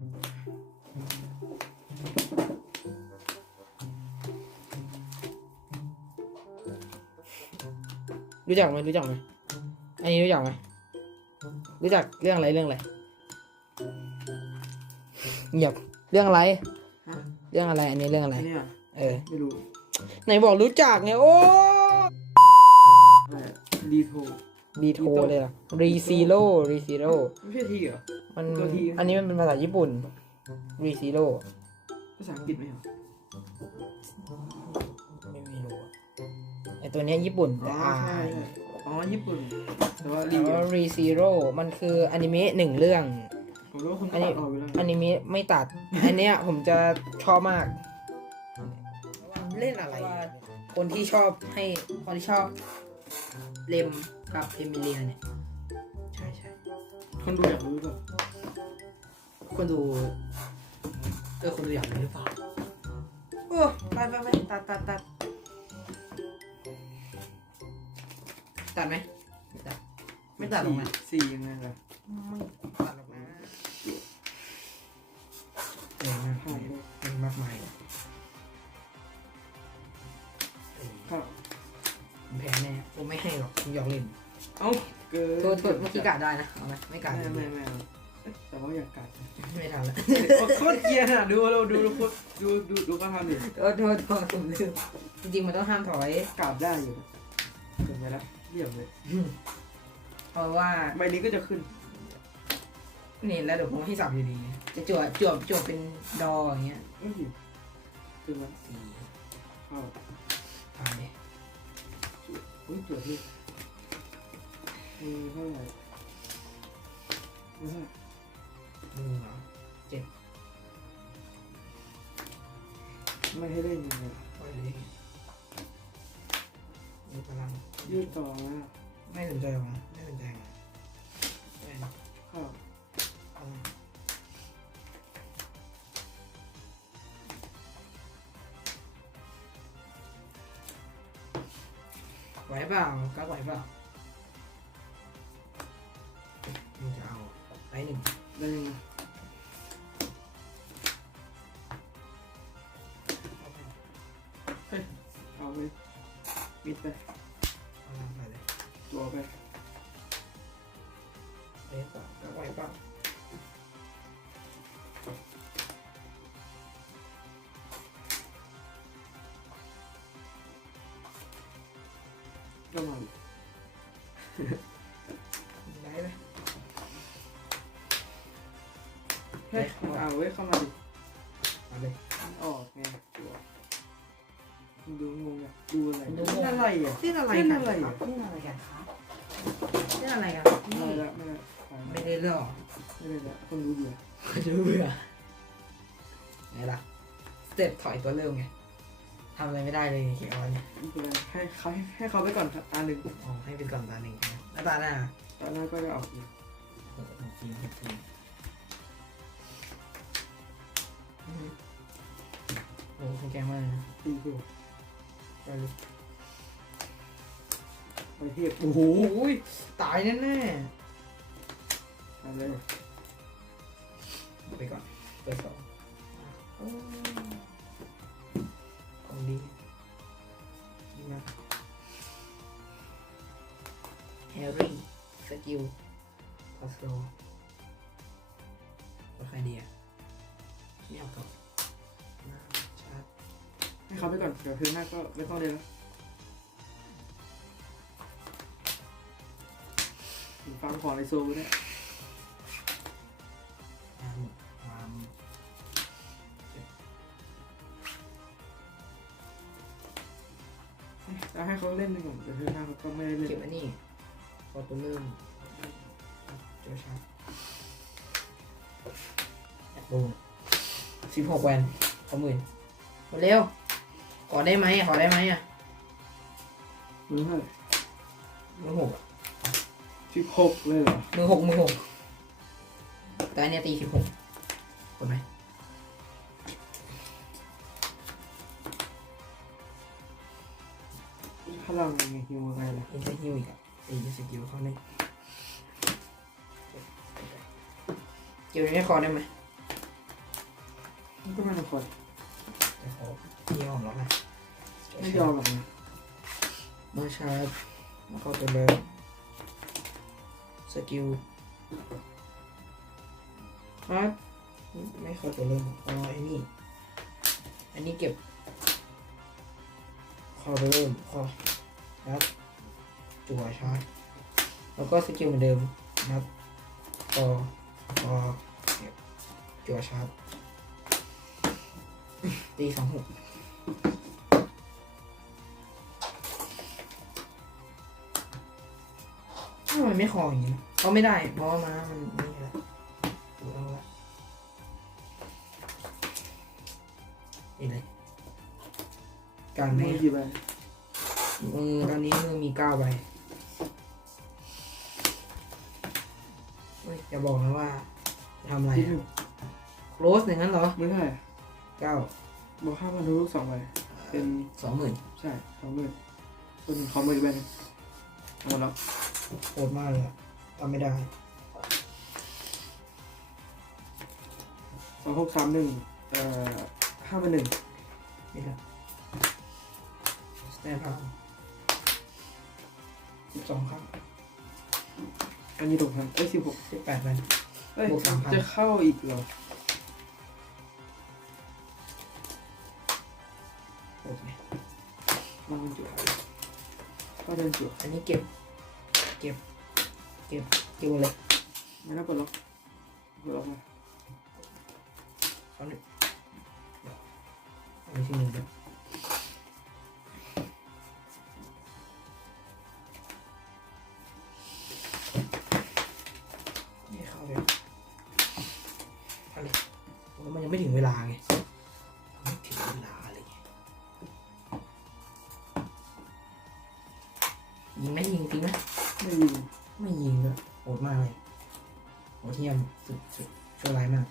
รู้จักไหมรู้จักไหมอันนี้รู้จักไหมรู้จักเรื่องอะไรเรื่องอะไรเงียบเรื่องอะไรฮะเรื่องอะไรอันนี้เรื่องอะไรอันนี้อะเออไม่รู้ไหนบอกรู้จักไงโอ้อะไรดีโท ดีโทเลยเหรอรีซีโร่รีซีโร่ไม่ใช่ทีเหรอ มันตัวทีอันนี้มันเป็นภาษาญี่ปุ่นรีซีโร่ภาษาอังกฤษไหมเหรอไม่ไม่รู้อะไอตัวเนี้ยญี่ปุ่นอ๋แต่ออ่าใช่ใช่อ๋อญี่ปุ่น แต่ว่าแต่รีว่ารีซีโร่มันคืออนิเมะหนึ่งเรื่อง ผมรู้ว่าคุณอันนี้ตัดออกไปแล้วอนิเมะไม่ตัด อันเนี้ยผมจะชอบมาก เล่นอะไร คนที่ชอบให้คนที่ชอบ เลม กับเอมิเลียเนี่ย ใช่ใช่คนดูอยากรู้แบบคนดู เออ คนดูอยากรู้หรือเปล่าโอ้ไปไปไปตัดตัดตัดตัดไหมไม่ตัด ไม่ตัดหรอกนะสี่ยังไงล่ะไม่ ห้หรอกผมอยากเล่นเอ้าเกินโทษโทษเมื่อกี้กาดได้นะเอาไหมไม่กาดไม่ไม่ไม่เอาเอ๊ะแต่ว่าอยากกัดไม่ทันละโคตรเกรียร์น่ะดูเราดูดูดูดูดูก็ทำดิโทษโทษโทษผมลืมจริงๆมันต้องห้ามถอยกราบได้อยู่นะเกินไปแล้วเรียบเลยเพราะว่าใบนี้ก็จะขึ้นนี่แล้วเดี๋ยวผมให้สับอยู่ดี จะจั่วจั่วจั่วเป็นดออย่างเงี้ยไม่หิวขึ้นแล้วสี่เข้าทำเลยอุ้ยตัวที่ มีเท่าไหร่ไม่เท่าไหร่มือเหรอไม่ให้เล่นยังไงปล่อยเลยมีพลังยืดต่อมาไม่สนใจหรอไม่สนใจหรอกไม่เข้าเอาไหวเปล่าก็ไหวเปล่า เอาไปหนึ่งได้ยังไงเอาไฮ้ยเอาเว้ยเข้ามาดิเอาเลยออกไงตัวดูงงอะดูอะไรดูงง เล่นอะไรอะเล่นอะไรเล่นกันอะไรครัอะบเล่นอะไรกันครับเล่นอะไรกันไม่ได้ละไม่ได้ละไม่ได้เรื่องหรอไม่ได้ละคนรู้เบื่อดูเบื่อไงล่ะสเต็ปถอยตัวเริ่มไงทำอะไรไม่ได้เลยเขียวอันนี้ไม่เป็นไรให้เขาให้ให้เขาไปก่อนครับตาหนึ่งอ๋อให้เป็นก่อนตาหนึ่งใช่ไหมแล้วตาหน้าตาหน้าก็จะออกอีกโอ้โหจริ โอ้โหแกงมากเลยนะตีตัวไปเลยไปเทียบโอ้โหตายแน่แน่ไปเลยไปก่อนเปิดสองโอ้ของดีดีมากแฮร์รี่สกิลพอสโลว่าใครดีอะไม่เอาก่อน ให้เขาไปก่อน เดี๋ยวเธอหน้าก็ไม่ต้องเลยแล้วฟังของไอโซก็ได้อ่าอ่าจะให้เขาเล่นไปก่อนเดี๋ยวเธอหน้าเขาก็ไม่ได้เล่นเก็บอันนี้พอตัวเริ่มเจอชาร์จโดนสิบหกแวนขอหมื่นหมดเร็ว ขอได้ไหมขอได้ไหมอะมือเท่าไหร่มือหกอะสิบหกเลยเหรอมือหกมือหกแต่อันเนี้ยตีสิบหกกดไหมพลังยังไงฮิวยังไงล่ะอินเตอร์ฮิวอีกอะตีสกิลเขาหนึ่งเกี่ยวนี้ขอได้ไหมมันก็ไม่ต้อง คอยแต่ขอไม่ยอมหรอกนะไม่ยอมหรอกนะมื่อชาร์จแล้วก็ตัวเลิมสกิลฮะไม่เข้าตัวเลิมอ๋อไอ้นี่ อันนี้เก็บคอเริ่มคอครับจั่วชาร์จแล้วก็สกิลเหมือนเดิมนะครับคอคอเก็บจั่วชาร์จ ตีสองหกทำไมไม่คออย่างนี้นะเขาไม่ได้ เพราะว่าม้ามันนี่แหละดูเอาละนี่เลยกลางไหมมือกี่ใบมือตอนนี้มือมีเก้าใบเฮ้ยอย่าบอกนะว่าจะทำอะไรที่หนึ่งโคลสอย่างนั้นเหรอมือเท่าไหร่ เก้าบอกห้าพันทุกสองใบเป็นสองหมื่นใช่สองหมื่นส่วนขอมืออีกใบหนึงเอาหมดแล้วโหดมากเลยอะทำไม่ได้สองหกสามหนึ่งเอ่อห้าพันหนึ่งนี่ครับสแตนพาวสิบสองครับอันนี้ถูกพันเอ้ยสิบหกสิบแปดใบเอ้ยบวก3,000จะเข้าอีกเหรอ ก็เดินจุดอันนี้เก็บ เก็บ เก็บ เก็บหมดเลยไม่ได้ปลดล็อกปลดล็อกมาเขาหนึ่งอันนี้ที่หนึ่งเดียว ยิงไหมยิงจริงไหมไม่ยิงไม่ยิงด้วยโหดมากเลยโหดเทียมสุดสุดชั่วร้ายมาก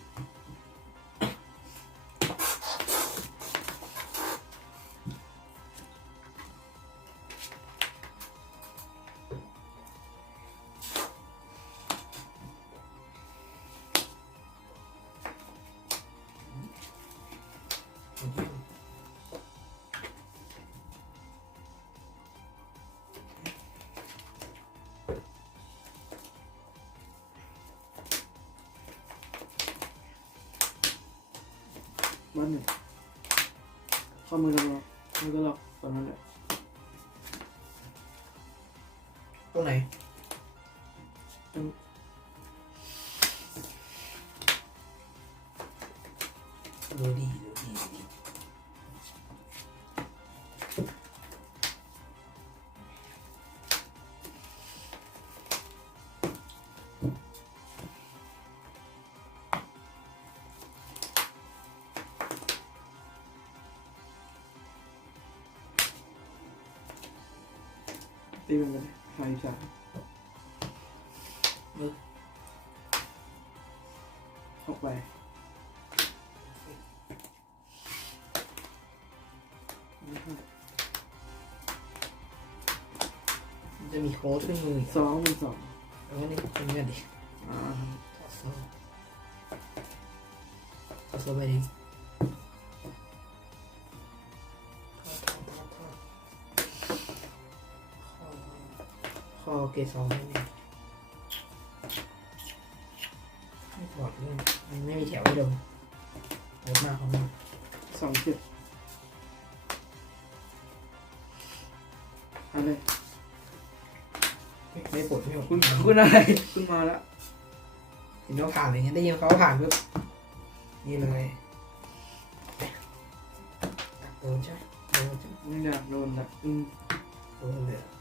บ้านหนึ่งเข้ามือล็อกล็อกมือก็ล็อกตอนนั้นแหละตรงไหนดูดีดูดีดู ตีเป็นกันหายสามมือเข้าไปมันจะมีโค้ดขึ้นมืออีกสองเป็นสองแล้วก็นี่เป็นเงินดิอ่าถอดโซ่ถอดโซ่ไปดิ รดสองไม่มีไม่ถอดเลยมันไม่มีแถวให้ดมโหดมากของมันสองเจ็ดอะไรไม่ไม่ปวดไม่ปวดคุณคุณอะไรคุณมาแล้วเห็นว่าผ่านอะไรเงี้ยได้ยินเขาว่าผ่านปุ๊บนี่เลยโดนใช่ไหมโดนใช่ไหมไม่อยากโดนละอืมโดนเลยออ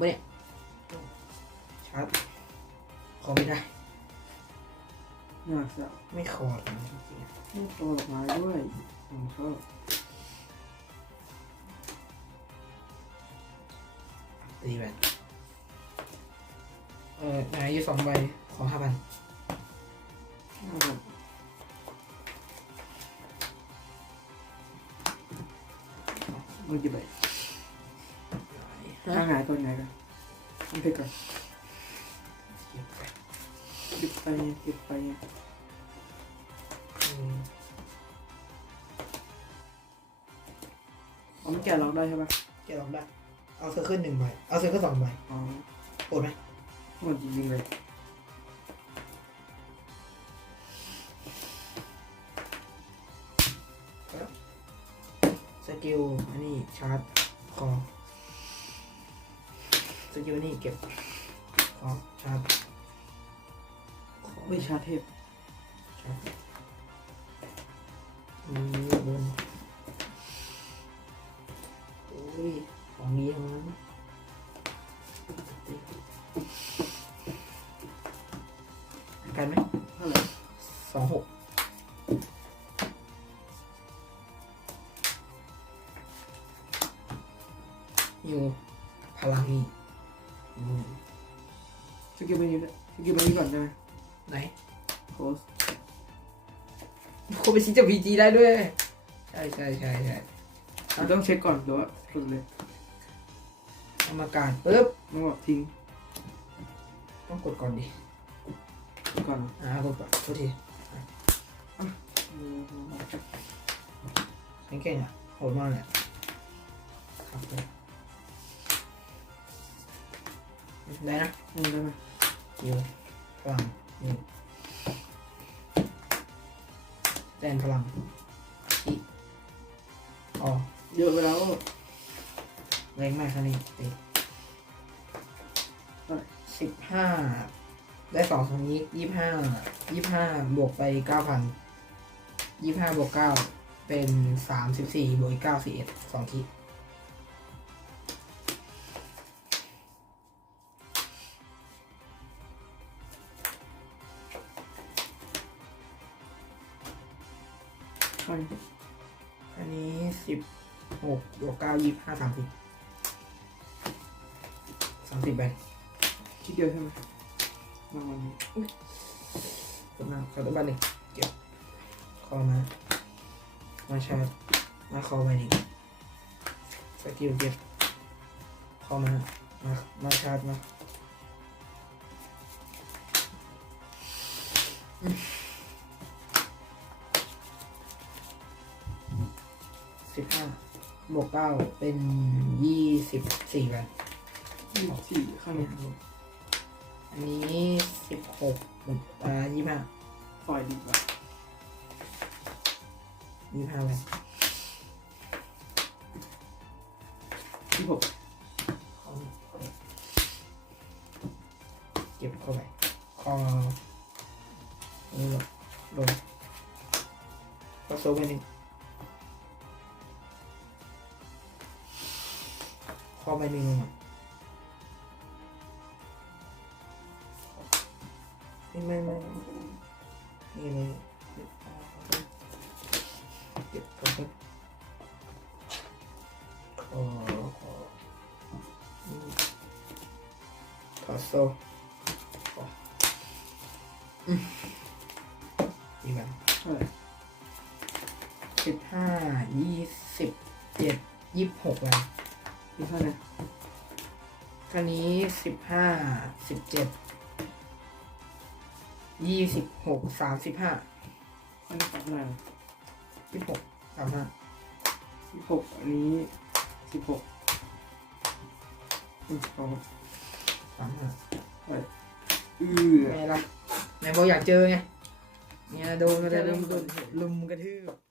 เนี่ยคุ้มปะเนี่ยชาร์จขอไม่ได้อยากจะไม่คอร์ดนะจริงๆอะไม่โตดอกไม้ด้วยผมชอบตีแบนเออไหนอยู่สองใบ ขอห้าพันเอาก่อนมึงกี่ใบ ข้างไหนตัวไหนกันมึงเพกก่อนเก็บไปเก็บไปอืมอ๋อมันแกะล็อกได้ใช่ปะแกะลองได้ เอาเซอร์เคิลหนึ่งใบ เอาเซอร์เคิลสองใบอ๋อโหดไหมหมดจริงๆเลยสกิลอันนี้ชาร์จคอ สกิลอันนี้เก็บคอชาร์จคอไม่ชาเทพชาร์จมีบนโอ้ยของดีทั้งนั้นกันไหมเท่าไหร่สองหกอยู่พลังนี้อืม สกิลไปนี้ด้วยสกิลไปนี้ก่อนได้ไหมไหนโพสโคไปซิจะพีจีได้ด้วย ใช่ใช่ใช่ใช่เราต้องเช็คก่อนเดี๋ยวว่าสุดเลยเอามาการปุ๊บต้องบอกทิ้ง ต้องกดก่อนดิก่อน อ่ากดก่อนโทษทีเก่งๆอะโหดมากเลยอะครับ ได้นะนี่ได้ไหมคิวพลังนี่แดนพลังอีอ๋อเยอะไปแล้วแรงมากครับนี่ตีสิบห้าได้สองสองนี้ยี่ห้ายี่ห้าบวกไปเก้าพันยี่ห้าบวกเก้าเป็นสามสิบสี่บวกเก้าสี่เอ็ดสองคิด ข้างนี้อันนี้สิบหกบวกเก้ายี่ห้าสามสิบสามสิบไปคิดเดียวใช่ไหมรางวัลนี้กดมาขอตัวบ้านหนึ่งเก็บคอมา มาชาร์จมาคอไปหนึ่งสกิลเก็บคอมา มา มาชาร์จมา บวกเก้าเป็นยี่สิบสี่กันยี่สิบสี่ข้างนี้อันนี้สิบหกอ่ายี่ห้าปล่อยดีกว่ายี่ห้าไปยี่สิบหกเก็บเข้าไปคอ ไม่ไม่ไม่นี่เลยเก็บเข้าไปคอคอนี่คอโซอีกแบบเท่าไหร่สิบห้ายี่สิบเจ็ดยี่สิบหกวันนี่เท่าไหร่คราวนี้สิบห้าสิบเจ็ด ยี่สิบหกสามสิบห้าอันนี้ตัดอะไรยี่สิบหกสามห้ายี่สิบหกอันนี้สิบหกอืมเอาสามห้าไปอือไงล่ะไหนบอกอยากเจอไงเนี่ยโดนก็ได้เริ่มโดนลุมกระทืบ